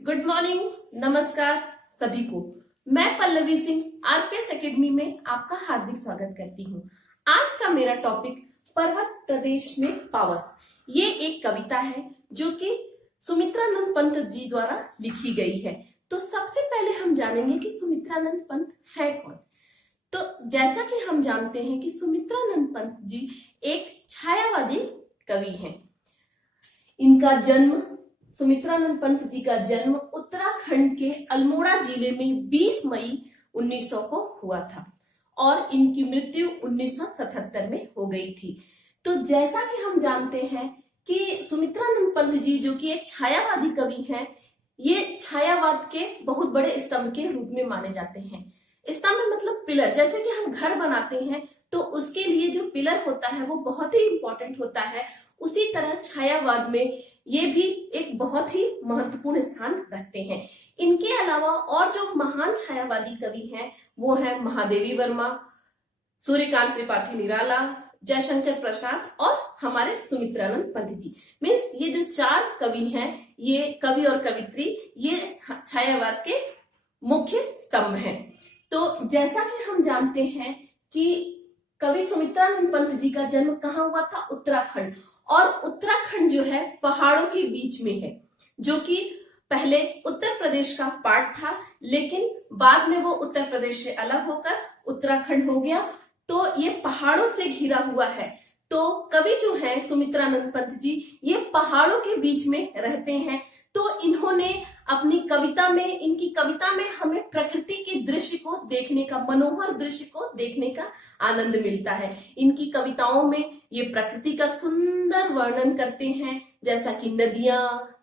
Good morning, नमस्कार सभी को। मैं पल्लवी सिंह आरपीएस एकेडमी में आपका हार्दिक स्वागत करती हूँ। आज का मेरा टॉपिक पर्वत प्रदेश में पावस। ये एक कविता है जो कि सुमित्रानंद पंत जी द्वारा लिखी गई है। तो सबसे पहले हम जानेंगे कि सुमित्रानंद पंत है कौन। तो जैसा कि हम जानते हैं कि सुमित्रानंद पंत जी एक छायावादी कवि हैं। इनका जन्म सुमित्रानंद पंत जी का जन्म उत्तराखंड के अल्मोड़ा जिले में 20 मई 1900 को हुआ था और इनकी मृत्यु 1977 में हो गई थी। तो जैसा कि हम जानते हैं कि सुमित्रानंद पंत जी जो कि एक छायावादी कवि हैं, ये छायावाद के बहुत बड़े स्तंभ के रूप में माने जाते हैं। स्तंभ मतलब पिलर। जैसे कि हम घर बनाते हैं तो उसके लिए जो पिलर होता है वो बहुत ही इंपॉर्टेंट होता है, उसी तरह छायावाद में ये भी एक बहुत ही महत्वपूर्ण स्थान रखते हैं। इनके अलावा और जो महान छायावादी कवि हैं वो है महादेवी वर्मा, सूर्यकांत त्रिपाठी निराला, जयशंकर प्रसाद और हमारे सुमित्रानंद पंत जी। मीन्स ये जो चार कवि हैं, ये कवि और कवित्री, ये छायावाद के मुख्य स्तंभ हैं। तो जैसा कि हम जानते हैं कि कवि सुमित्रानंद पंत जी का जन्म कहाँ हुआ था? उत्तराखंड। और उत्तराखंड जो है पहाड़ों के बीच में है, जो कि पहले उत्तर प्रदेश का पार्ट था, लेकिन बाद में वो उत्तर प्रदेश से अलग होकर उत्तराखंड हो गया। तो ये पहाड़ों से घिरा हुआ है। तो कवि जो है सुमित्रानंद पंत जी, ये पहाड़ों के बीच में रहते हैं। तो इन्होंने अपनी कविता में, इनकी कविता में हमें प्रकृति के दृश्य को देखने का, मनोहर दृश्य को देखने का आनंद मिलता है। इनकी कविताओं में ये प्रकृति का सुंदर वर्णन करते हैं, जैसा कि नदियां,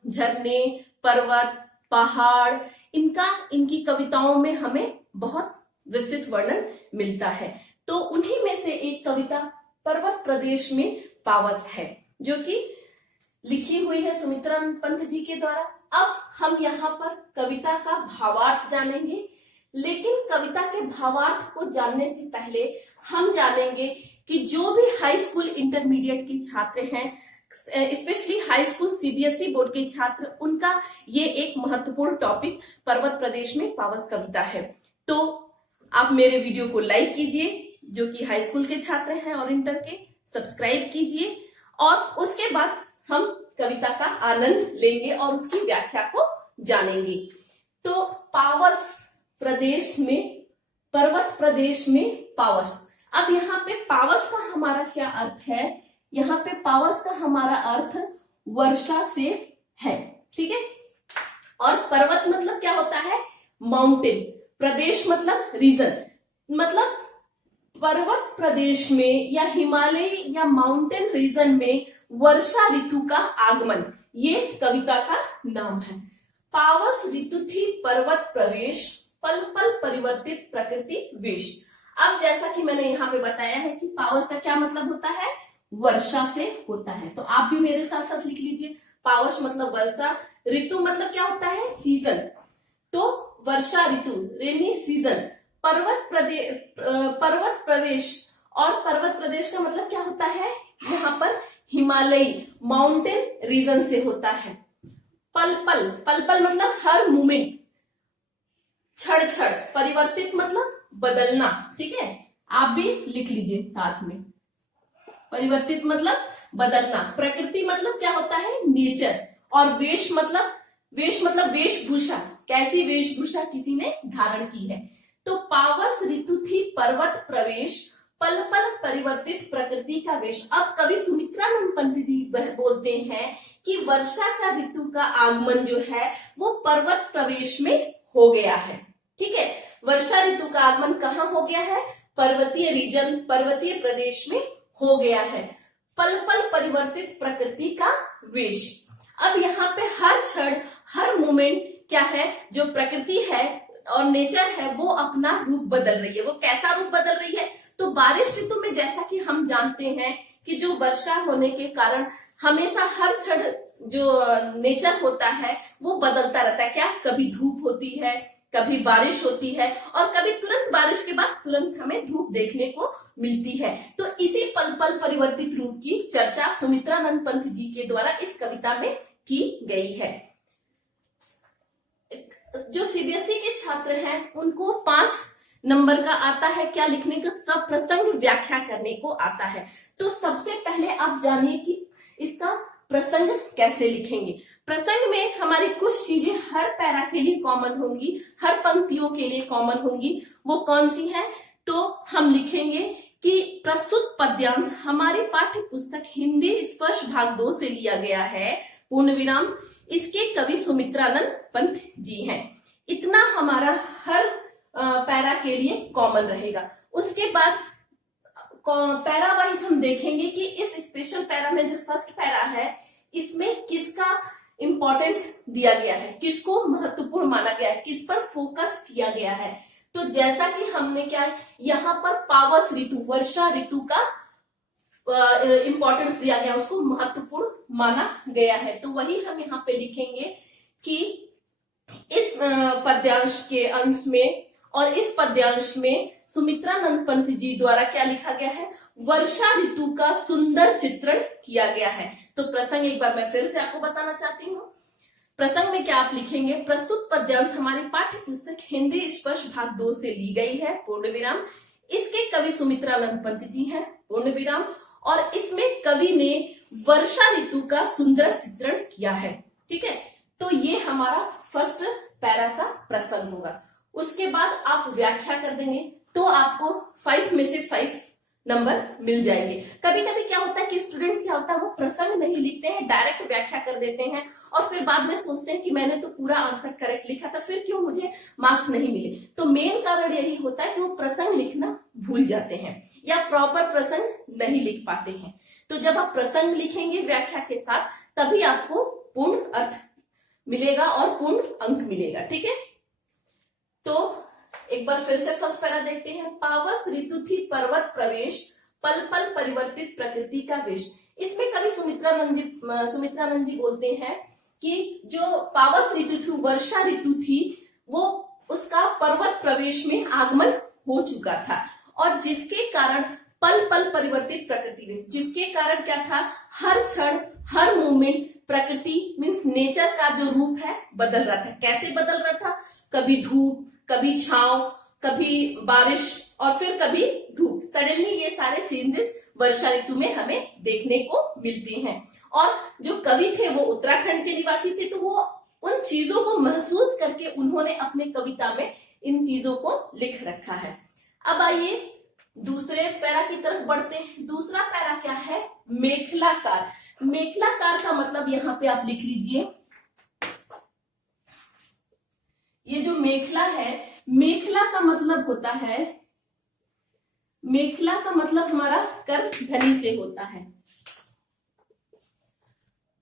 झरने, पर्वत, पहाड़। इनकी कविताओं में हमें बहुत विस्तृत वर्णन मिलता है। तो उन्हीं में से एक कविता पर्वत प्रदेश में पावस है, जो कि लिखी हुई है सुमित्रानंद पंत जी के द्वारा। अब हम यहाँ पर कविता का भावार्थ जानेंगे, लेकिन कविता के भावार्थ को जानने से पहले हम जानेंगे कि जो भी हाई स्कूल इंटरमीडिएट के छात्र हैं, specially high school CBSE board के छात्र, उनका ये एक महत्वपूर्ण टॉपिक पर्वत प्रदेश में पावस कविता है। तो आप मेरे वीडियो को लाइक कीजिए, जो कि हाई स्कूल के छात्र हैं और इंटर के, सब्सक्राइब कीजिए और उसके बाद हम कविता का आनंद लेंगे और उसकी व्याख्या को जानेंगे। तो पावस प्रदेश में, पर्वत प्रदेश में पावस। अब यहाँ पे पावस का हमारा क्या अर्थ है? यहाँ पे पावस का हमारा अर्थ वर्षा से है, ठीक है। और पर्वत मतलब क्या होता है? माउंटेन। प्रदेश मतलब रीजन। मतलब पर्वत प्रदेश में या हिमालय या माउंटेन रीजन में वर्षा ऋतु का आगमन, ये कविता का नाम है। पावस ऋतु थी पर्वत प्रवेश, पल पल परिवर्तित प्रकृति वेश। अब जैसा कि मैंने यहाँ पे बताया है कि पावस का क्या मतलब होता है? वर्षा से होता है। तो आप भी मेरे साथ साथ लिख लीजिए। पावस मतलब वर्षा, ऋतु मतलब क्या होता है? सीजन। तो वर्षा ऋतु, रेनी सीजन। पर्वत प्रवेश, और पर्वत प्रदेश का मतलब क्या होता है? यहाँ पर हिमालयी, माउंटेन रीजन से होता है। पल पल, पल पल मतलब हर मोमेंट। क्षण क्षण, परिवर्तित मतलब बदलना, ठीक है। आप भी लिख लीजिए साथ में। परिवर्तित मतलब बदलना। प्रकृति मतलब क्या होता है? नेचर। और वेश मतलब वेशभूषा, कैसी वेशभूषा किसी ने धारण की है। तो पावस ऋतु थी पर्वत प्रवेश, पल पल परिवर्तित प्रकृति का वेश। अब कवि सुमित्रानंद पंत जी बोलते हैं कि वर्षा का ऋतु का आगमन जो है वो पर्वत प्रवेश में हो गया है, ठीक है। वर्षा ऋतु का आगमन कहाँ हो गया है? पर्वतीय रीजन, पर्वतीय प्रदेश में हो गया है। पल पल परिवर्तित प्रकृति का वेश। अब यहाँ पे हर क्षण, हर मोमेंट क्या है? जो प्रकृति है और नेचर है वो अपना रूप बदल रही है। वो कैसा रूप बदल रही है? तो बारिश ऋतु में जैसा कि हम जानते हैं कि जो वर्षा होने के कारण हमेशा हर क्षण जो नेचर होता है वो बदलता रहता है। क्या? कभी धूप होती है, कभी बारिश होती है, और कभी तुरंत बारिश के बाद तुरंत हमें धूप देखने को मिलती है। तो इसी पल पल परिवर्तित रूप की चर्चा सुमित्रानंद पंत जी के द्वारा इस कविता में की गई है। जो सीबीएसई के छात्र हैं उनको 5 नंबर का आता है क्या लिखने को, सब प्रसंग व्याख्या करने को आता है। तो सबसे पहले आप जानिए कि इसका प्रसंग कैसे लिखेंगे। प्रसंग में हमारी कुछ चीजें हर पैरा के लिए कॉमन होंगी, हर पंक्तियों के लिए कॉमन होंगी। वो कौन सी है? तो हम लिखेंगे कि प्रस्तुत पद्यांश हमारी पाठ्य पुस्तक हिंदी स्पर्श भाग 2 से लिया गया है, पूर्ण विराम। इसके कवि सुमित्रानंद पंत जी हैं। इतना हमारा हर पैरा के लिए कॉमन रहेगा। उसके बाद पैरा वाइज हम देखेंगे कि इस स्पेशल पैरा में जो फर्स्ट पैरा है इसमें किसका इंपॉर्टेंस दिया गया है, किसको महत्वपूर्ण माना गया है, किस पर फोकस किया गया है। तो जैसा कि हमने क्या यहाँ पर पावस ऋतु, वर्षा ऋतु का इंपॉर्टेंस दिया गया, उसको महत्वपूर्ण माना गया है। तो वही हम यहाँ पे लिखेंगे कि इस पद्यांश के अंश में और इस पद्यांश में सुमित्रानंद पंत जी द्वारा क्या लिखा गया है, वर्षा ऋतु का सुंदर चित्रण किया गया है। तो प्रसंग एक बार मैं फिर से आपको बताना चाहती हूँ। प्रसंग में क्या आप लिखेंगे, प्रस्तुत पद्यांश हमारी पाठ्य पुस्तक हिंदी स्पर्श भाग 2 से ली गई है, पूर्ण विराम। इसके कवि सुमित्रानंद पंत जी हैं, पूर्ण विराम। और इसमें कवि ने वर्षा ऋतु का सुंदर चित्रण किया है। ठीक है, तो ये हमारा फर्स्ट पैरा का प्रसंग होगा। उसके बाद आप व्याख्या कर देंगे तो आपको 5 में से 5 नंबर मिल जाएंगे। कभी कभी क्या होता है कि स्टूडेंट्स क्या होता है वो प्रसंग नहीं लिखते हैं, डायरेक्ट व्याख्या कर देते हैं और फिर बाद में सोचते हैं कि मैंने तो पूरा आंसर करेक्ट लिखा था, फिर क्यों मुझे मार्क्स नहीं मिले। तो मेन कारण यही होता है कि वो प्रसंग लिखना भूल जाते हैं या प्रॉपर प्रसंग नहीं लिख पाते हैं। तो जब आप प्रसंग लिखेंगे व्याख्या के साथ तभी आपको पूर्ण अर्थ मिलेगा और पूर्ण अंक मिलेगा। ठीक है, तो एक बार फिर से फर्स्ट पैरा देखते हैं। पावस ऋतु थी पर्वत प्रवेश, पल पल परिवर्तित प्रकृति का वेश। इसमें कवि सुमित्रानंद जी बोलते हैं कि जो पावस ऋतु थी, वर्षा ऋतु थी, वो उसका पर्वत प्रवेश में आगमन हो चुका था और जिसके कारण पल पल परिवर्तित प्रकृति वेश, जिसके कारण क्या था, हर क्षण हर मोमेंट प्रकृति मीन्स नेचर का जो रूप है बदल रहा था। कैसे बदल रहा था, कभी धूप, कभी छांव, कभी बारिश और फिर कभी धूप। सडनली ये सारे चेंजेस वर्षा ऋतु में हमें देखने को मिलते हैं। और जो कवि थे वो उत्तराखंड के निवासी थे, तो वो उन चीजों को महसूस करके उन्होंने अपने कविता में इन चीजों को लिख रखा है। अब आइए दूसरे पैरा की तरफ बढ़ते हैं। दूसरा पैरा क्या है, मेखलाकार। मेखलाकार का मतलब यहाँ पे आप लिख लीजिए, ये जो मेखला है, मेखला का मतलब होता है, मेखला का मतलब हमारा करधनी से होता है।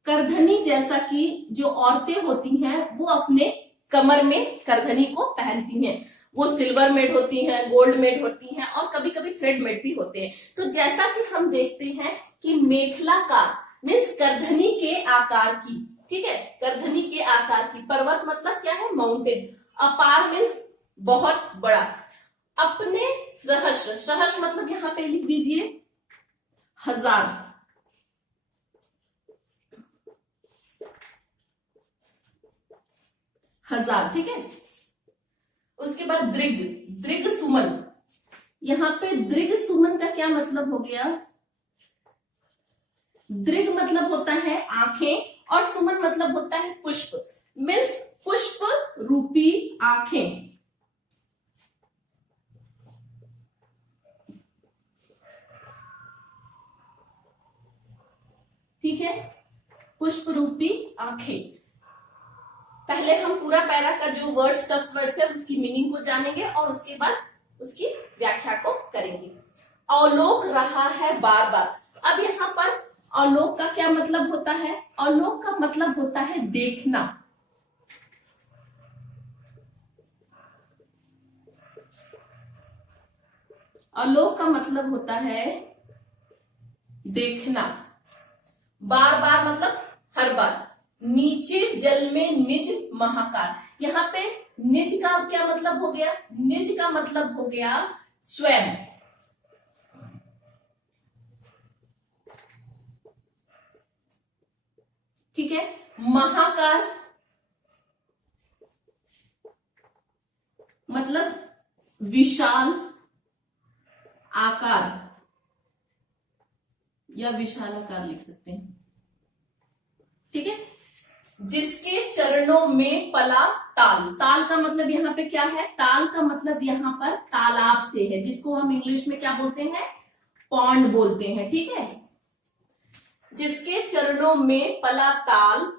करधनी जैसा कि जो औरतें होती हैं वो अपने कमर में करधनी को पहनती हैं। वो सिल्वर मेड होती हैं, गोल्ड मेड होती हैं और कभी कभी थ्रेड मेड भी होते हैं। तो जैसा कि हम देखते हैं कि मेखलाकार मीन्स करधनी के आकार की, ठीक है, करधनी के आकार की। पर्वत मतलब क्या है, माउंटेन। अपार मीन्स बहुत बड़ा। अपने सहस्र, सहस्र मतलब यहां पे लिख दीजिए 1000, 1000, ठीक है। उसके बाद दृग, दृग सुमन। यहां पे दृग सुमन का क्या मतलब हो गया, दृग मतलब होता है आंखें और सुमन मतलब होता है पुष्प, मीन्स पुष्प रूपी आंखें। ठीक है, पुष्प रूपी आंखें। पहले हम पूरा पैरा का जो वर्ड्स, टफ वर्ड्स है उसकी मीनिंग को जानेंगे और उसके बाद उसकी व्याख्या को करेंगे। अवलोक रहा है बार बार। अब यहाँ पर अवलोक का क्या मतलब होता है, अवलोक का मतलब होता है देखना। अवलोक का मतलब होता है देखना। बार बार मतलब हर बार। नीचे जल में निज महाकाल। यहाँ पे निज का क्या मतलब हो गया, निज का मतलब हो गया स्वयं। ठीक है, महाकाल मतलब विशाल आकार या विशाल आकार लिख सकते हैं, ठीक है। जिसके चरणों में पला ताल, ताल का मतलब यहाँ पे क्या है, ताल का मतलब यहाँ पर तालाब से है, जिसको हम इंग्लिश में क्या बोलते हैं, पॉन्ड बोलते हैं, ठीक है। जिसके चरणों में पला ताल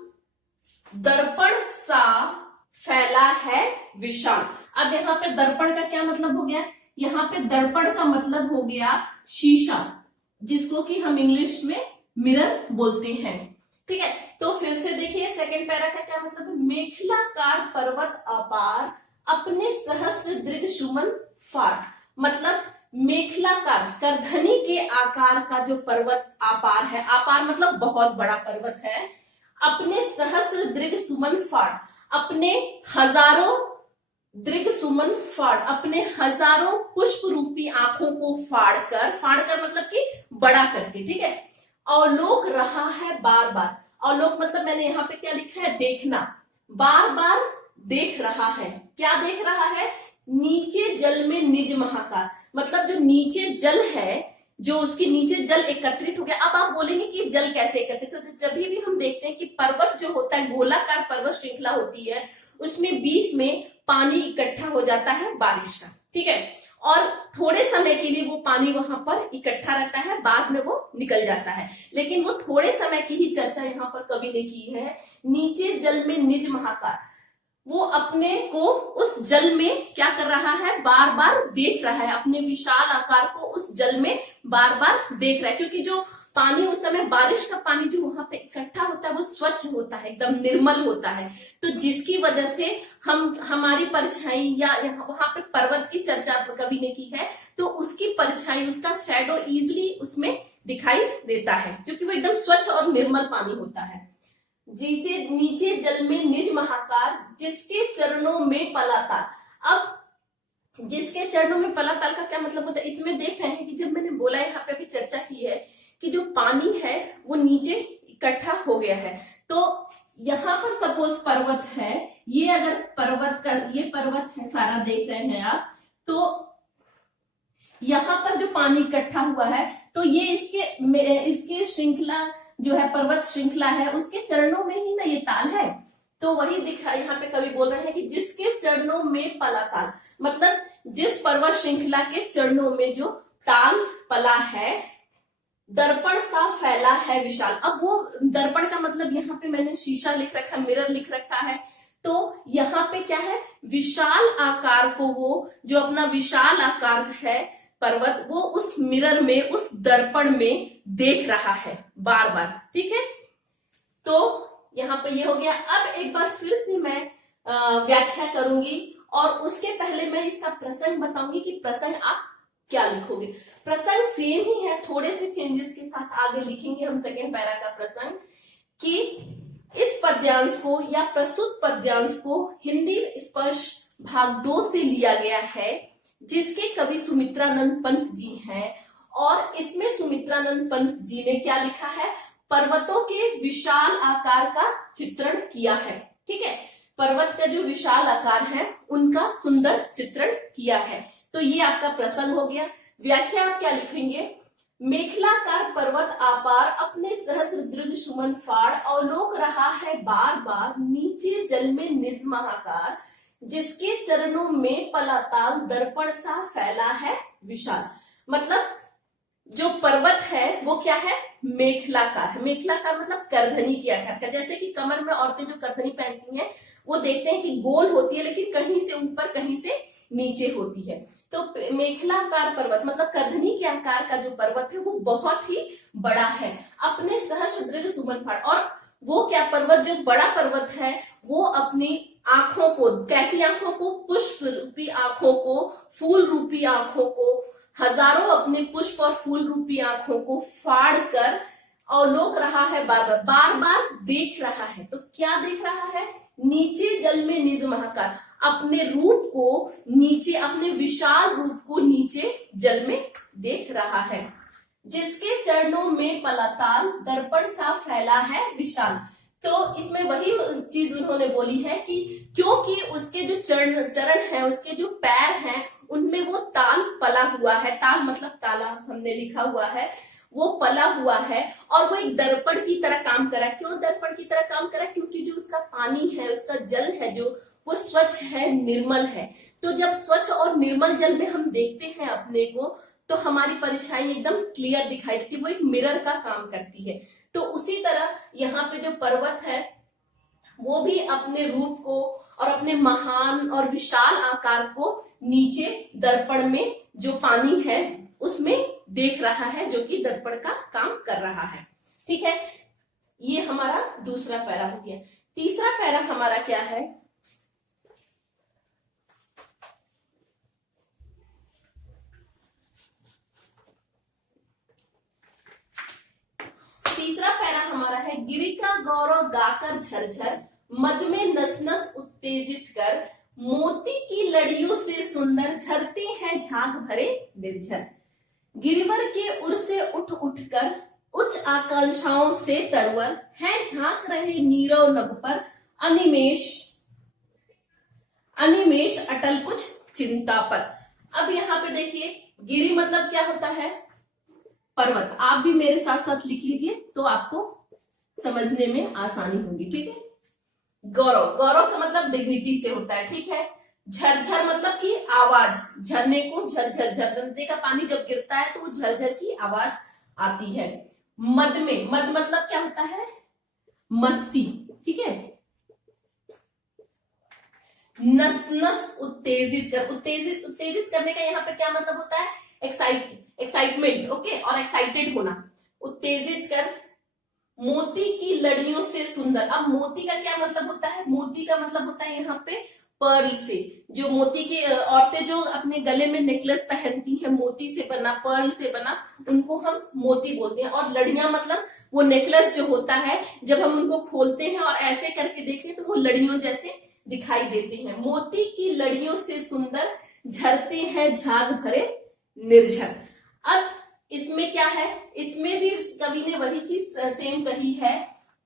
दर्पण सा फैला है विशाल। अब यहाँ पे दर्पण का क्या मतलब हो गया, यहाँ पे दर्पण का मतलब हो गया शीशा, जिसको कि हम इंग्लिश में मिरर बोलते हैं, ठीक है। तो फिर से देखिए सेकंड पैरा का क्या मतलब है, मेखलाकार पर्वत अपार अपने सहस्र दृढ़ सुमन फार। मतलब मेखलाकार करधनी के आकार का जो पर्वत अपार है, अपार मतलब बहुत बड़ा पर्वत है, अपने सहस्र दृढ़ सुमन फाड़, अपने हजारों दृढ़ सुमन फाड़, अपने हजारों पुष्प रूपी आंखों को फाड़ कर मतलब कि बड़ा करके, ठीक है। अवलोक रहा है बार बार, अवलोक मतलब मैंने यहाँ पे क्या लिखा है, देखना, बार बार देख रहा है, क्या देख रहा है, नीचे जल में निज महाकार, मतलब जो नीचे जल है, जो उसके नीचे जल एकत्रित हो गया। अब आप बोलेंगे कि जल कैसे एकत्रित होता है, जब भी हम देखते हैं कि पर्वत जो होता है, गोलाकार पर्वत श्रृंखला होती है, उसमें बीच में पानी इकट्ठा हो जाता है बारिश का, ठीक है, और थोड़े समय के लिए वो पानी वहां पर इकट्ठा रहता है, बाद में वो निकल जाता है, लेकिन वो थोड़े समय की ही चर्चा यहाँ पर कवि ने की है। नीचे जल में निज महाकार, वो अपने को उस जल में क्या कर रहा है, बार बार देख रहा है, अपने विशाल आकार को उस जल में बार बार देख रहा है, क्योंकि जो पानी उस समय बारिश का पानी जो वहां पे इकट्ठा होता है वो स्वच्छ होता है, एकदम निर्मल होता है, तो जिसकी वजह से हमारी परछाई या वहां पे पर्वत की चर्चा कवि ने की है, तो उसकी परछाई, उसका शैडो इजिली उसमें दिखाई देता है, क्योंकि वो एकदम स्वच्छ और निर्मल पानी होता है। जिसे नीचे जल में निज महाकार, जिसके चरणों में पलाताल। अब जिसके चरणों में पलाताल का क्या मतलब होता है, इसमें देख रहे हैं कि जब मैंने बोला, यहाँ पे भी चर्चा की है कि जो पानी है वो नीचे इकट्ठा हो गया है, तो यहाँ पर सपोज पर्वत है, ये अगर पर्वत का ये पर्वत है सारा, देख रहे हैं आप, तो यहाँ पर जो पानी इकट्ठा हुआ है, तो ये इसके श्रृंखला जो है, पर्वत श्रृंखला है, उसके चरणों में ही ना ये ताल है, तो वही दिखा यहाँ पे कवि बोल रहे हैं कि जिसके चरणों में पला ताल, मतलब जिस पर्वत श्रृंखला के चरणों में जो ताल पला है, दर्पण सा फैला है विशाल। अब वो दर्पण का मतलब यहाँ पे मैंने शीशा लिख रखा है, मिरर लिख रखा है, तो यहाँ पे क्या है, विशाल आकार को, वो जो अपना विशाल आकार है पर्वत, वो उस मिरर में, उस दर्पण में देख रहा है बार बार, ठीक है। तो यहाँ पे ये हो गया। अब एक बार फिर से मैं व्याख्या करूंगी, और उसके पहले मैं इसका प्रसंग बताऊंगी कि प्रसंग आप क्या लिखोगे। प्रसंग सेम ही है, थोड़े से चेंजेस के साथ आगे लिखेंगे हम सेकेंड पैरा का प्रसंग, कि इस पद्यांश को या प्रस्तुत पद्यांश को हिंदी स्पर्श भाग 2 से लिया गया है, जिसके कवि सुमित्रानंद पंत जी हैं, और इसमें सुमित्रानंद पंत जी ने क्या लिखा है, पर्वतों के विशाल आकार का चित्रण किया है, ठीक है, पर्वत का जो विशाल आकार है उनका सुंदर चित्रण किया है। तो ये आपका प्रसंग हो गया। व्याख्या आप क्या लिखेंगे, मेखलाकार पर्वत आपार अपने सहस्र दृढ़ सुमन फाड़, अवलोक रहा है बार बार नीचे जल में निज महाकार, जिसके चरणों में पलाताल दर्पण सा फैला है विशाल। मतलब जो पर्वत है वो क्या है, मेखलाकार है। मेखलाकार मतलब करधनी के आकार का, जैसे कि कमर में औरतें जो करधनी पहनती हैं वो देखते हैं कि गोल होती है, लेकिन कहीं से ऊपर कहीं से नीचे होती है। तो मेखलाकार पर्वत मतलब करधनी के आकार का जो पर्वत है वो बहुत ही बड़ा है, अपने सहस्र दृढ़ सुमन फाड़। और वो क्या पर्वत, जो बड़ा पर्वत है, वो अपनी आंखों को, कैसी आंखों को, पुष्प रूपी आंखों को, फूल रूपी आंखों को, हजारों अपने पुष्प और फूल रूपी आंखों को फाड़ कर अवलोक रहा है, बार बार देख रहा है। तो क्या देख रहा है, नीचे जल में निज महाकार, अपने रूप को नीचे, अपने विशाल रूप को नीचे जल में देख रहा है। जिसके चरणों में पलाताल दर्पण सा फैला है विशाल, तो इसमें वही चीज उन्होंने बोली है कि क्योंकि उसके जो चरण है, उसके जो पैर हैं, उनमें वो ताल पला हुआ है। ताल मतलब ताला हमने लिखा हुआ है, वो पला हुआ है और वो एक दर्पण की तरह काम कर रहा है। क्यों दर्पण की तरह काम कर रहा है? क्योंकि जो उसका पानी है, उसका जल है, जो वो स्वच्छ है, निर्मल है। तो जब स्वच्छ और निर्मल जल में हम देखते हैं अपने को, तो हमारी परछाई एकदम क्लियर दिखाई देती है, वो एक मिरर का काम करती है। तो उसी तरह यहाँ पे जो पर्वत है वो भी अपने रूप को और अपने महान और विशाल आकार को नीचे दर्पण में जो पानी है उसमें देख रहा है, जो कि दर्पण का काम कर रहा है। ठीक है, ये हमारा दूसरा पैरा हो गया। तीसरा पैरा हमारा क्या है? तीसरा पैरा हमारा है, गिरि का गौरव गाकर झरझर, मद में नस नस उत्तेजित कर, मोती की लड़ियों से सुंदर झरते हैं झाग भरे निर्झर। गिरिवर के उर से उठ उठकर उच्च आकांक्षाओं से तरवर, है झांक रहे नीरव नभ पर अनिमेष अनिमेष अटल कुछ चिंता पर। अब यहाँ पे देखिए, गिरि मतलब क्या होता है? पर्वत। आप भी मेरे साथ साथ लिख लीजिए तो आपको समझने में आसानी होगी। ठीक है, गौरव, गौरव का मतलब डिग्निटी से होता है। ठीक है, झरझर मतलब की आवाज, झरने को झरझर, झरने का पानी जब गिरता है तो वो झरझर की आवाज आती है। मद में, मद मतलब क्या होता है? मस्ती। ठीक है, नस नस उत्तेजित कर, उत्तेजित, उत्तेजित करने का यहाँ पे क्या मतलब होता है? एक्साइटमेंट। ओके, और एक्साइटेड होना। उत्तेजित कर, मोती की लड़ियों से सुंदर। अब मोती का क्या मतलब होता है? मोती का मतलब होता है यहाँ पे पर्ल से। जो मोती की औरतें जो अपने गले में नेकलेस पहनती हैं, मोती से बना, पर्ल से बना, उनको हम मोती बोलते हैं। और लड़ियां मतलब वो नेकलेस जो होता है, जब हम उनको खोलते हैं और ऐसे करके देखते हैं तो वो लड़ियों जैसे दिखाई देते हैं। मोती की लड़ियों से सुंदर झरते हैं झाग भरे निर्झर। अब इसमें क्या है? इसमें भी कवि ने वही चीज सेम कही है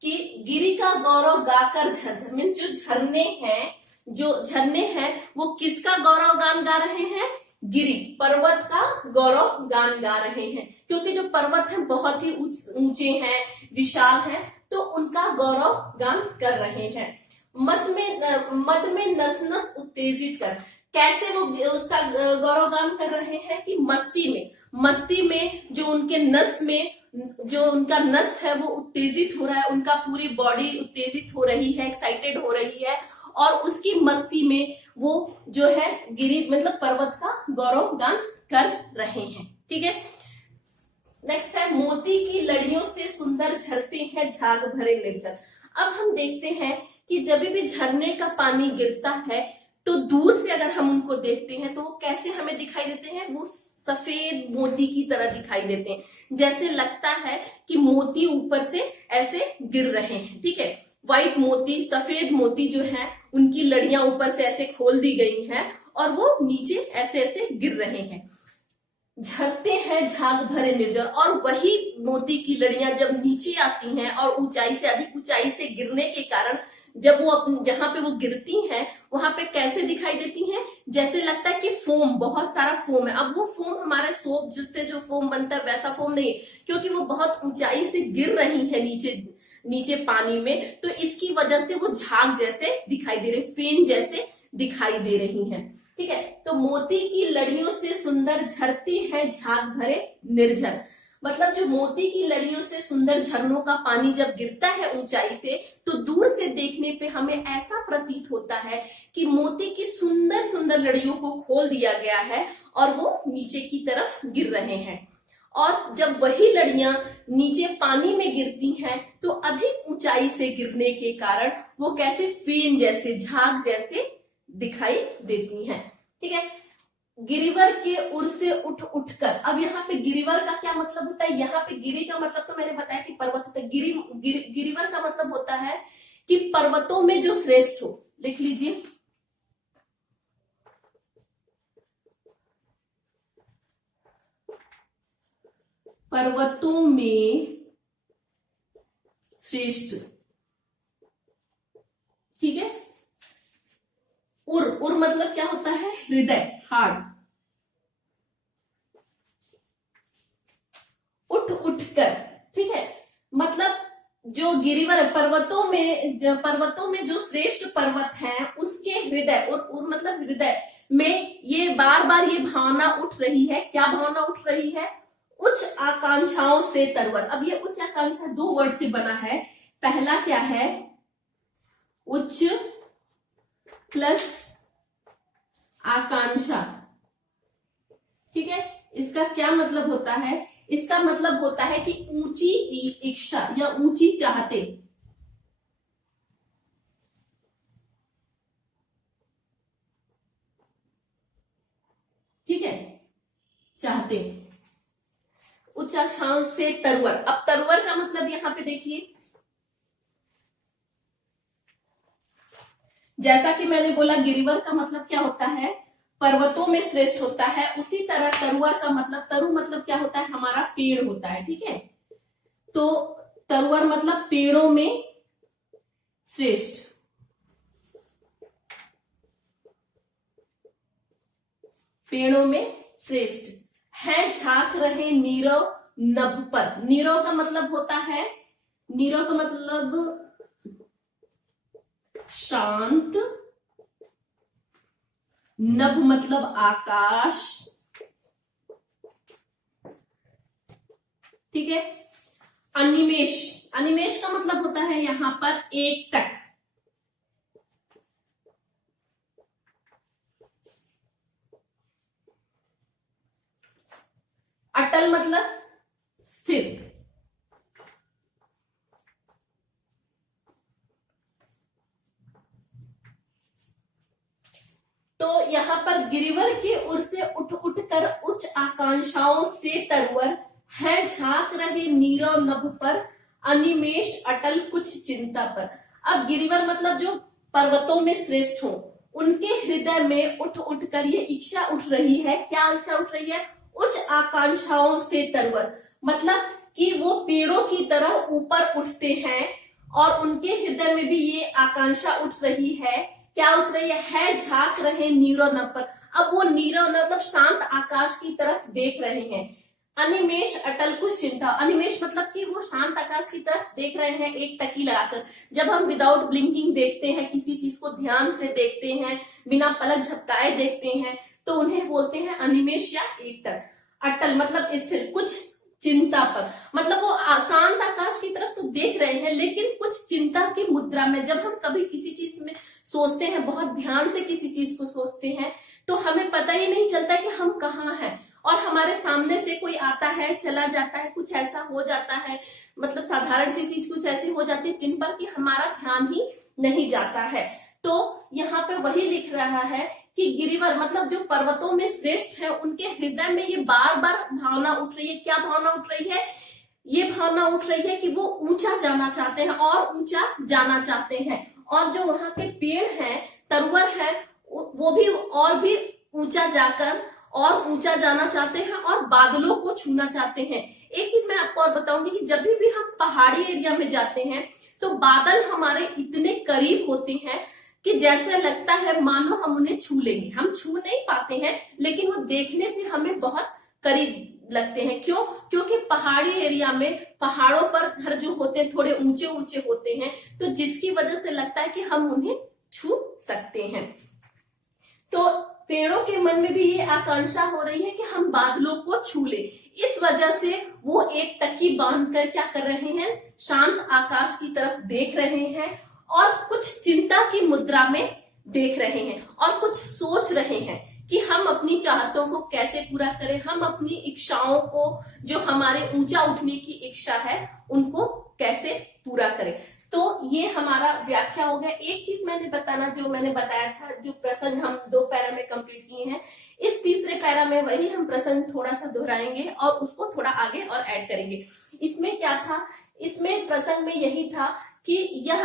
कि गिरि का गौरव गाकर झरझर, मीन जो झरने हैं, जो झरने हैं वो किसका गौरव गान गा रहे हैं? गिरि, पर्वत का गौरव गान गा रहे हैं। क्योंकि जो पर्वत है बहुत ही ऊंचे हैं, विशाल हैं, तो उनका गौरव गान कर रहे हैं। मद में नस नस उत्तेजित कर, कैसे वो उसका गौरव गान कर रहे हैं? कि मस्ती में, मस्ती में जो उनके नस में, जो उनका नस है वो उत्तेजित हो रहा है, उनका पूरी बॉडी उत्तेजित हो रही है, एक्साइटेड हो रही है, और उसकी मस्ती में वो जो है गिरि मतलब पर्वत का गौरव गान कर रहे हैं। ठीक है, नेक्स्ट है, मोती की लड़ियों से सुंदर झरते हैं झाग भरे निर्झर। अब हम देखते हैं कि जब भी झरने का पानी गिरता है तो दूर से अगर हम उनको देखते हैं तो कैसे हमें दिखाई देते हैं? वो सफेद मोती की तरह दिखाई देते हैं, जैसे लगता है कि मोती ऊपर से ऐसे गिर रहे हैं। ठीक है, व्हाइट मोती, सफेद मोती जो है उनकी लड़ियां ऊपर से ऐसे खोल दी गई हैं और वो नीचे ऐसे ऐसे गिर रहे हैं। झरते हैं झाग भरे निर्जर, और वही मोती की लड़ियां जब नीचे आती हैं और ऊंचाई से, अधिक ऊंचाई से गिरने के कारण जब वो जहां पे वो गिरती हैं वहां पे कैसे दिखाई देती हैं? जैसे लगता है कि फोम, बहुत सारा फोम है। अब वो फोम हमारे सोप जिससे जो फोम बनता है वैसा फोम नहीं है, क्योंकि वो बहुत ऊंचाई से गिर रही है नीचे पानी में, तो इसकी वजह से वो झाग जैसे दिखाई दे रही, फेन जैसे दिखाई दे रही हैं। ठीक है, तो मोती की लड़ियों से सुंदर झरती है झाग भरे निर्झर, मतलब जो मोती की लड़ियों से सुंदर झरनों का पानी जब गिरता है ऊंचाई से, तो दूर से देखने पे हमें ऐसा प्रतीत होता है कि मोती की सुंदर सुंदर लड़ियों को खोल दिया गया है और वो नीचे की तरफ गिर रहे हैं। और जब वही लड़ियां नीचे पानी में गिरती हैं तो अधिक ऊंचाई से गिरने के कारण वो कैसे फेन जैसे, झाग जैसे दिखाई देती हैं। ठीक है, गिरिवर के उर से उठ उठकर। अब यहाँ पे गिरिवर का क्या मतलब होता है? यहाँ पे गिरि का मतलब तो मैंने बताया कि पर्वत होता है। गिरिवर का मतलब होता है कि पर्वतों में जो श्रेष्ठ हो। लिख लीजिए, पर्वतों में श्रेष्ठ। ठीक है। उर, उर मतलब क्या होता है? हृदय, हार्ट। उठ उठ कर, ठीक है, मतलब जो गिरिवर पर्वतों में जो श्रेष्ठ पर्वत है उसके हृदय, उर मतलब हृदय में ये बार बार ये भावना उठ रही है। क्या भावना उठ रही है? उच्च आकांक्षाओं से तरवर। अब ये उच्च आकांक्षा दो वर्ड से बना है। पहला क्या है? उच्च प्लस आकांक्षा, ठीक है। इसका क्या मतलब होता है? इसका मतलब होता है कि ऊंची इच्छा या ऊंची चाहते, ठीक है, चाहते, उच्च आकांक्षाओं से तरवर। अब तरवर का मतलब यहां पे देखिए, जैसा कि मैंने बोला गिरिवर का मतलब क्या होता है? पर्वतों में श्रेष्ठ होता है। उसी तरह तरुवर का मतलब, तरु मतलब क्या होता है? हमारा पेड़ होता है, ठीक है। तो तरुवर मतलब पेड़ों में श्रेष्ठ, पेड़ों में श्रेष्ठ है। झांक रहे नीरव नभ पर। नीरव का मतलब होता है, नीरव का मतलब शांत, नभ मतलब आकाश, ठीक है। अनिमेष, अनिमेष का मतलब होता है यहां पर एक तक। अटल मतलब स्थिर। तो यहाँ पर गिरिवर की ओर से उठ उठ कर उच्च आकांक्षाओं से तरवर है। झांक रहे नीरव नभ पर, अनिमेष अटल कुछ चिंता पर। अब गिरिवर मतलब जो पर्वतों में श्रेष्ठ हो, उनके हृदय में उठ उठ कर ये इच्छा उठ रही है। क्या इच्छा उठ रही है? उच्च आकांक्षाओं से तरवर, मतलब कि वो पेड़ों की तरह ऊपर उठते हैं और उनके हृदय में भी ये आकांक्षा उठ रही है। क्या उठ रही है? झांक रहे नीरव नभ पर। अब वो नीरव मतलब शांत आकाश की तरफ देख रहे हैं। अनिमेष अटल कुछ चिंता। अनिमेष मतलब कि वो शांत आकाश की तरफ देख रहे हैं एक टकी लगाकर। जब हम विदाउट ब्लिंकिंग देखते हैं, किसी चीज को ध्यान से देखते हैं, बिना पलक झपकाए देखते हैं, तो उन्हें बोलते हैं अनिमेष या एकटक। अटल मतलब स्थिर, कुछ चिंता पर, मतलब वो शांत आकाश की तरफ तो देख रहे हैं लेकिन कुछ चिंता की मुद्रा में। जब हम कभी किसी चीज में सोचते हैं, बहुत ध्यान से किसी चीज को सोचते हैं, तो हमें पता ही नहीं चलता कि हम कहाँ हैं और हमारे सामने से कोई आता है, चला जाता है, कुछ ऐसा हो जाता है, मतलब साधारण सी चीज कुछ ऐसी हो जाती है जिन पर कि हमारा ध्यान ही नहीं जाता है। तो यहाँ पे वही लिख रहा है कि गिरिवर मतलब जो पर्वतों में श्रेष्ठ है, उनके हृदय में ये बार बार भावना उठ रही है। क्या भावना उठ रही है? ये भावना उठ रही है कि वो ऊंचा जाना चाहते हैं और ऊंचा जाना चाहते हैं। और जो वहां के पेड़ हैं, तरवर है, वो भी और भी ऊंचा जाकर और ऊंचा जाना चाहते हैं और बादलों को छूना चाहते हैं। एक चीज मैं आपको और बताऊंगी कि जब भी हम पहाड़ी एरिया में जाते हैं तो बादल हमारे इतने करीब होते हैं कि जैसे लगता है मानो हम उन्हें छू लेंगे। हम छू नहीं पाते हैं लेकिन वो देखने से हमें बहुत करीब लगते हैं। क्यों? क्योंकि पहाड़ी एरिया में पहाड़ों पर घर जो होते हैं थोड़े ऊंचे ऊंचे होते हैं, तो जिसकी वजह से लगता है कि हम उन्हें छू सकते हैं। तो पेड़ों के मन में भी ये आकांक्षा हो रही है कि हम बादलों को छू ले। इस वजह से वो एक तकी बांधकर क्या कर रहे हैं? शांत आकाश की तरफ देख रहे हैं और कुछ चिंता की मुद्रा में देख रहे हैं और कुछ सोच रहे हैं कि हम अपनी चाहतों को कैसे पूरा करें, हम अपनी इच्छाओं को, जो हमारे ऊंचा उठने की इच्छा है, उनको कैसे पूरा करें। तो ये हमारा व्याख्या हो गया। एक चीज मैंने बताना, जो मैंने बताया था, जो प्रसंग हम 2 पैरा में कंप्लीट किए हैं, इस तीसरे पैरा में वही हम प्रसंग थोड़ा सा दोहराएंगे और उसको थोड़ा आगे और ऐड करेंगे। इसमें क्या था? इसमें प्रसंग में यही था कि यह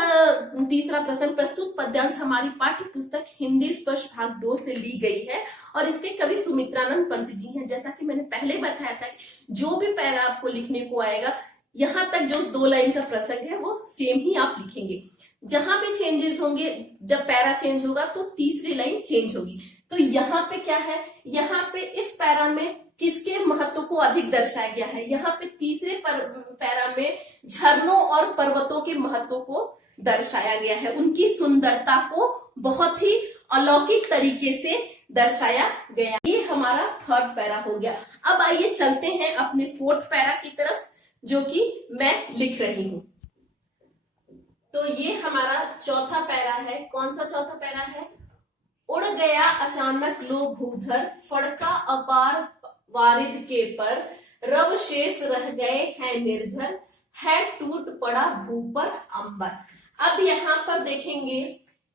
तीसरा प्रसंग प्रस्तुत पद्यांश हमारी पाठ्य पुस्तक हिंदी स्पर्श भाग 2 से ली गई है और इसके कवि सुमित्रानंद पंत जी हैं। जैसा कि मैंने पहले बताया था कि जो भी पैरा आपको लिखने को आएगा, यहाँ तक जो 2 लाइन का प्रसंग है वो सेम ही आप लिखेंगे। जहां पे चेंजेस होंगे, जब पैरा चेंज होगा तो तीसरी लाइन चेंज होगी। तो यहाँ पे क्या है, यहाँ पे इस पैरा में किसके महत्व को अधिक दर्शाया गया है, यहाँ पे तीसरे पैरा में झरनों और पर्वतों के महत्व को दर्शाया गया है, उनकी सुंदरता को बहुत ही अलौकिक तरीके से दर्शाया गया। ये हमारा थर्ड पैरा हो गया। अब आइए चलते हैं अपने फोर्थ पैरा की तरफ, जो कि मैं लिख रही हूं। तो ये हमारा चौथा पैरा है। कौन सा चौथा पैरा है? उड़ गया अचानक लो भूधर, फड़का अपार वारिद के पर, रव शेष रह गए हैं निर्झर, है टूट पड़ा भू पर अंबर। अब यहाँ पर देखेंगे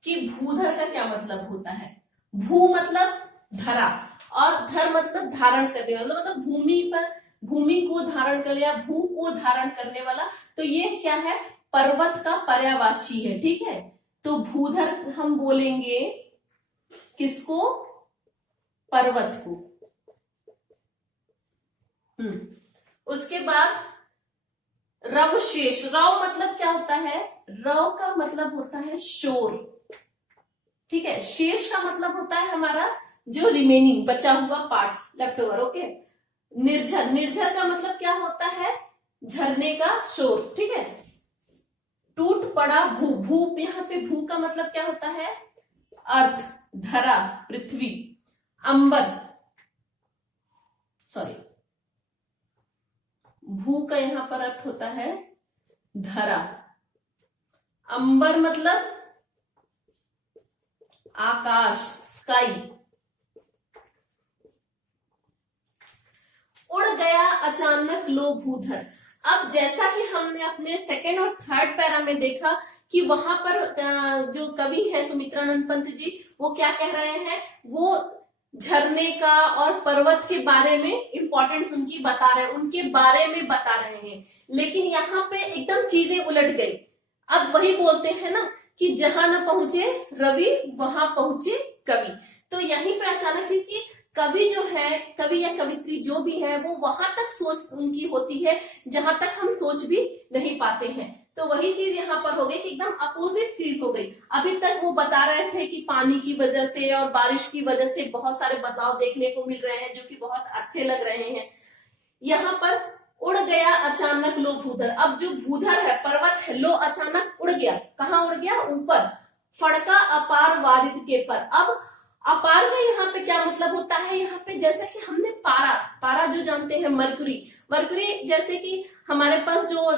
कि भूधर का क्या मतलब होता है। भू मतलब धरा, और धर मतलब धारण करने वाला, मतलब भूमि पर, भूमि को धारण कर या भू को धारण करने वाला। तो ये क्या है? पर्वत का पर्यायवाची है, ठीक है। तो भूधर हम बोलेंगे किसको? पर्वत को। उसके बाद रव शेष, रव मतलब क्या होता है? रव का मतलब होता है शोर, ठीक है। शेष का मतलब होता है हमारा जो रिमेनिंग बचा हुआ पार्ट, लेफ्ट ओवर, ओके। निर्झर, निर्झर का मतलब क्या होता है? झरने का शोर, ठीक है। टूट पड़ा भू, भू यहाँ पे भू का मतलब क्या होता है? अर्थ, धरा, पृथ्वी। अंबर, सॉरी, भू का यहां पर अर्थ होता है धरा। अंबर मतलब आकाश, स्काई। उड़ गया अचानक लो भूधर। अब जैसा कि हमने अपने सेकेंड और थर्ड पैरा में देखा कि वहां पर जो कवि है सुमित्रानंद पंत जी, वो क्या कह रहे हैं? वो झरने का और पर्वत के बारे में इंपॉर्टेंस उनकी बता रहे हैं, उनके बारे में बता रहे हैं। लेकिन यहाँ पे एकदम चीजें उलट गई। अब वही बोलते हैं ना कि जहां न पहुंचे रवि वहां पहुंचे कवि। तो यहीं पे अचानक चीज की, कवि जो है, कवि या कवित्री जो भी है, वो वहां तक सोच उनकी होती है जहां तक हम सोच भी नहीं पाते हैं। तो वही चीज यहाँ पर हो गई कि एकदम अपोजिट चीज हो गई। अभी तक वो बता रहे थे कि पानी की वजह से और बारिश की वजह से बहुत सारे बदलाव देखने को मिल रहे हैं, जो कि बहुत अच्छे लग रहे हैं। यहाँ पर उड़ गया अचानक लो भूधर। अब जो भूधर है, पर्वत है, लो अचानक उड़ गया। कहाँ उड़ गया? ऊपर। फड़का अपार वारिद के पर। अब अपार का यहाँ पे क्या मतलब होता है? यहाँ पे जैसा कि हमने पारा, पारा जो जानते हैं, मरकुरी, मरकुरी जैसे कि हमारे पास जो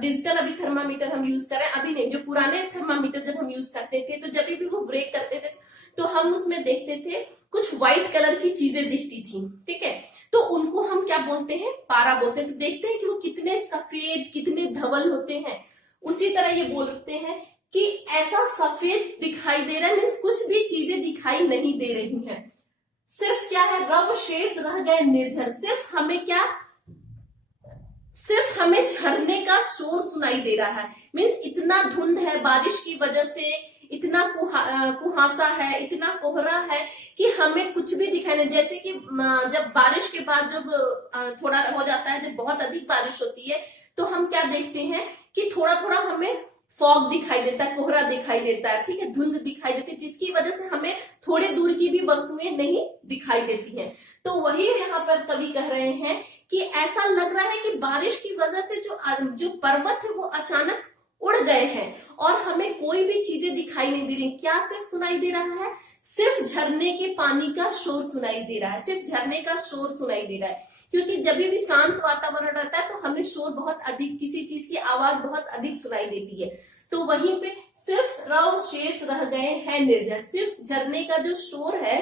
डिजिटल अभी थर्मामीटर हम यूज कर रहे हैं, अभी नहीं, जो पुराने थर्मामीटर जब हम यूज करते थे, तो जब भी वो ब्रेक करते थे तो हम उसमें देखते थे कुछ व्हाइट कलर की चीजें दिखती थी, ठीक है। तो उनको हम क्या बोलते हैं? पारा बोलते हैं। तो देखते हैं कि वो कितने सफेद, कितने धवल होते हैं। उसी तरह ये बोलते हैं कि ऐसा सफेद दिखाई दे रहा है, मीन्स कुछ भी चीजें दिखाई नहीं दे रही हैं। सिर्फ क्या है? रव शेष रह गए निर्झर। सिर्फ हमें क्या? सिर्फ हमें झरने का शोर सुनाई दे रहा है। मीन्स इतना धुंध है बारिश की वजह से, इतना कुहासा है, इतना कोहरा है कि हमें कुछ भी दिखाई नहीं। जैसे कि जब बारिश के बाद जब थोड़ा हो जाता है, जब बहुत अधिक बारिश होती है, तो हम क्या देखते हैं कि थोड़ा थोड़ा हमें फॉग दिखाई देता है, कोहरा दिखाई देता है, ठीक है, धुंध दिखाई देती है, जिसकी वजह से हमें थोड़े दूर की भी वस्तुएं नहीं दिखाई देती हैं। तो वही यहाँ पर कवि कह रहे हैं कि ऐसा लग रहा है कि बारिश की वजह से जो पर्वत है वो अचानक उड़ गए हैं और हमें कोई भी चीजें दिखाई नहीं दे रही। क्या सिर्फ सुनाई दे रहा है? सिर्फ झरने के पानी का शोर सुनाई दे रहा है, सिर्फ झरने का शोर सुनाई दे रहा है। क्योंकि जब भी शांत वातावरण रहता है तो हमें शोर बहुत अधिक, किसी चीज की आवाज बहुत अधिक सुनाई देती है। तो वहीं पे सिर्फ रव शेष रह गए हैं निर्झर। सिर्फ झरने का जो शोर है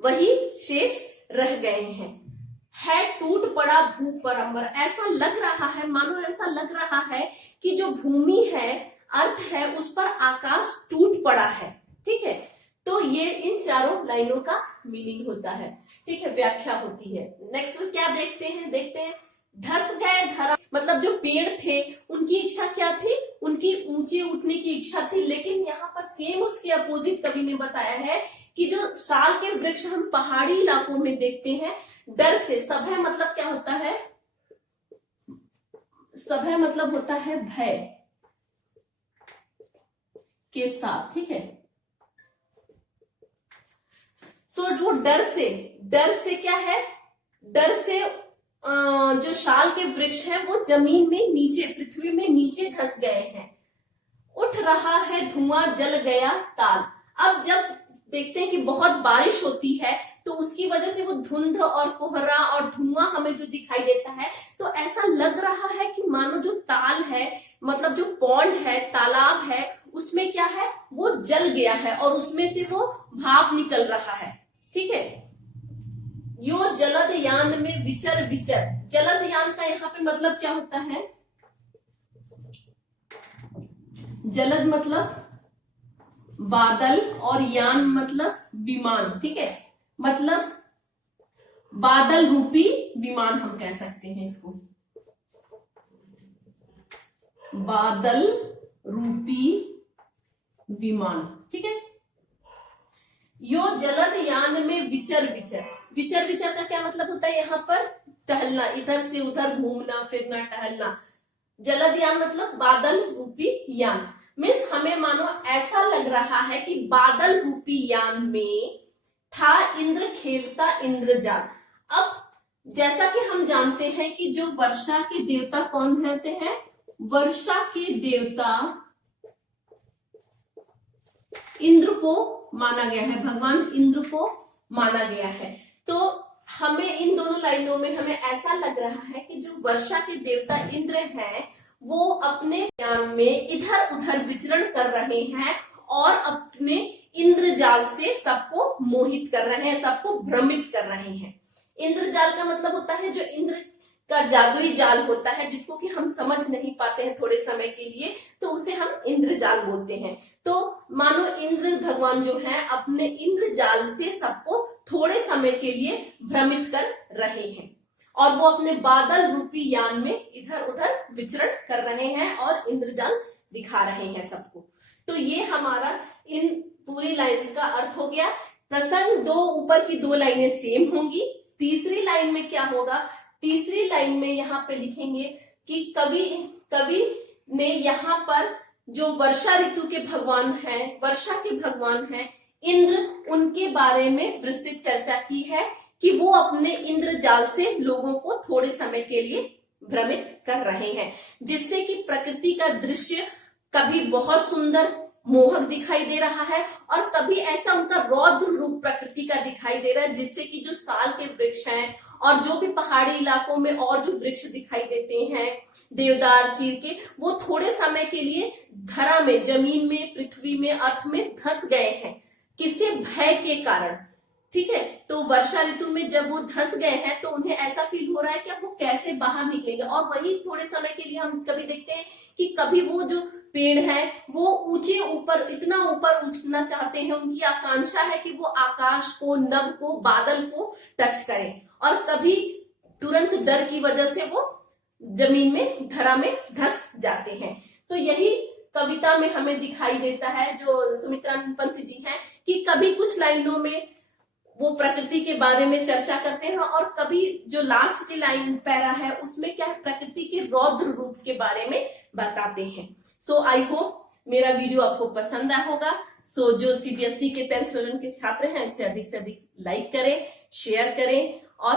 वही शेष रह गए हैं। है टूट पड़ा भू पर अंबर। ऐसा लग रहा है, मानो ऐसा लग रहा है कि जो भूमि है, अर्थ है, उस पर आकाश टूट पड़ा है, ठीक है। तो ये इन चारों लाइनों का मीनिंग होता है, ठीक है, व्याख्या होती है। नेक्स्ट क्या देखते हैं? देखते हैं धस गए धरा, मतलब जो पेड़ थे उनकी इच्छा क्या थी? उनकी ऊंचे उठने की इच्छा थी। लेकिन यहाँ पर सेम उसके अपोजिट कवि ने बताया है कि जो साल के वृक्ष हम पहाड़ी इलाकों में देखते हैं, डर से, सभय मतलब क्या होता है? सभय मतलब होता है भय, के साथ, ठीक है। सो वो डर से क्या है, डर से जो शाल के वृक्ष है वो जमीन में नीचे, पृथ्वी में नीचे धंस गए हैं। उठ रहा है धुआं, जल गया ताल। अब जब देखते हैं कि बहुत बारिश होती है तो उसकी वजह से वो धुंध और कोहरा और धुआं हमें जो दिखाई देता है, तो ऐसा लग रहा है कि मानो जो ताल है, मतलब जो पॉन्ड है, तालाब है, उसमें क्या है, वो जल गया है और उसमें से वो भाप निकल रहा है, ठीक है। यो जलद यान में विचर विचर। जलद यान का यहाँ पे मतलब क्या होता है, जलद मतलब बादल और यान मतलब विमान, ठीक है। मतलब बादल रूपी विमान हम कह सकते हैं इसको, बादल रूपी विमान, ठीक है। यो जलद यान में विचर विचर। विचर विचर का क्या मतलब होता है, यहाँ पर टहलना, इधर से उधर घूमना फिरना, टहलना। जलद यान मतलब बादल रूपी यान, मीन्स हमें मानो ऐसा लग रहा है कि बादल रूपी यान में था इंद्र खेलता इंद्रजाल। अब जैसा कि हम जानते हैं कि जो वर्षा के देवता कौन होते हैं, वर्षा के देवता इंद्र को माना गया है, भगवान इंद्र को माना गया है। तो हमें इन दोनों लाइनों में हमें ऐसा लग रहा है कि जो वर्षा के देवता इंद्र हैं वो अपने ज्ञान में इधर उधर विचरण कर रहे हैं और अपने इंद्रजाल से सबको मोहित कर रहे हैं, सबको भ्रमित कर रहे हैं। इंद्रजाल का मतलब होता है जो इंद्र का जादुई जाल होता है, जिसको कि हम समझ नहीं पाते हैं थोड़े समय के लिए, तो उसे हम इंद्रजाल बोलते हैं। तो मानो इंद्र भगवान जो है अपने इंद्रजाल से सबको थोड़े समय के लिए भ्रमित कर रहे हैं और वो अपने बादल रूपी यान में इधर उधर विचरण कर रहे हैं और इंद्रजाल दिखा रहे हैं सबको। तो ये हमारा इन पूरी लाइंस का अर्थ हो गया। प्रसंग दो, ऊपर की दो लाइनें सेम होंगी। तीसरी लाइन में क्या होगा, तीसरी लाइन में यहाँ पे लिखेंगे कि कवि ने यहाँ पर जो वर्षा ऋतु के भगवान हैं, वर्षा के भगवान हैं इंद्र, उनके बारे में विस्तृत चर्चा की है कि वो अपने इंद्रजाल से लोगों को थोड़े समय के लिए भ्रमित कर रहे हैं, जिससे कि प्रकृति का दृश्य कभी बहुत सुंदर मोहक दिखाई दे रहा है और कभी ऐसा उनका रौद्र रूप प्रकृति का दिखाई दे रहा है, जिससे कि जो साल के वृक्ष हैं और जो भी पहाड़ी इलाकों में और जो वृक्ष दिखाई देते हैं, देवदार, चीड़ के, वो थोड़े समय के लिए धरा में, जमीन में, पृथ्वी में, अर्थ में धंस गए हैं, किसी भय के कारण, ठीक है। तो वर्षा ऋतु में जब वो धंस गए हैं तो उन्हें ऐसा फील हो रहा है कि अब वो कैसे बाहर निकलेंगे। और वही थोड़े समय के लिए हम कभी देखते हैं कि कभी वो जो पेड़ है वो ऊंचे ऊपर, इतना ऊपर उठना चाहते हैं, उनकी आकांक्षा है कि वो आकाश को, नभ को, बादल को टच करें, और कभी तुरंत डर की वजह से वो जमीन में, धरा में धंस जाते हैं। तो यही कविता में हमें दिखाई देता है जो सुमित्रा पंत जी हैं, कि कभी कुछ लाइनों में वो प्रकृति के बारे में चर्चा करते हैं और कभी जो लास्ट की लाइन पैरा है उसमें क्या है, प्रकृति के रौद्र रूप के बारे में बताते हैं। सो आई होप मेरा वीडियो आपको पसंद आया होगा। सो जो सीबीएसई के 10th स्टूडेंट के छात्र हैं इसे अधिक से अधिक लाइक करें, शेयर करें, और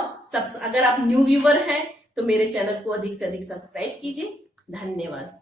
अगर आप न्यू व्यूअर हैं तो मेरे चैनल को अधिक से अधिक सब्सक्राइब कीजिए। धन्यवाद।